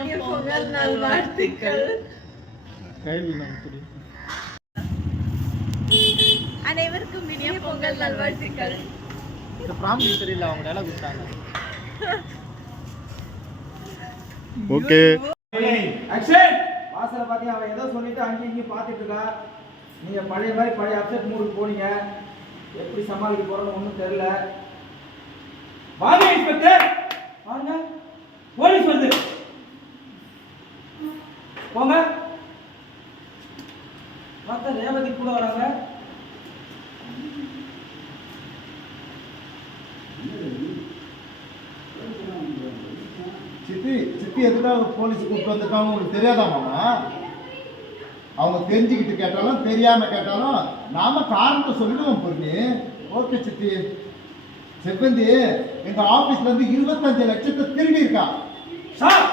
பொங்கல் நல்வாழ்த்துக்கள். அனைவருக்கும் இனிய பொங்கல் நல்வாழ்த்துக்கள். இந்த பிராமிஸ் தெரியல, அவங்க டயலாக் கொடுத்தாங்க. Okay action. வாசல பாத்தி அவன் ஏதோ சொல்லிட்டு அங்க இங்க பாத்துட்டு இருக்கா. நீங்க பழைய மாதிரி பழைய அப்செட் மூடுக்கு போனீங்க. எப்படி சமாளிக்க போறோம்னு ஒண்ணும் தெரியல. வாங்க இன்ஸ்பெக்டர், வாங்க. போலீஸ் வருது, போங்க. பார்த்தா ரேவதி கூட வராங்க. சித்தி எதுக்காக போலீஸ் கூப்பிட்டு வந்துருக்காங்க உங்களுக்கு தெரியாதா மாமா? அவங்க தெரிஞ்சுக்கிட்டு கேட்டாலும் தெரியாம கேட்டாலும் நாம காரணத்தை சொல்லிடுவோம் பொண்ணு. ஓகே சித்தி. செவ்வந்தி எங்க ஆபீஸ்ல இருந்து 25 லட்சத்தை திருடி இருக்கா. சார்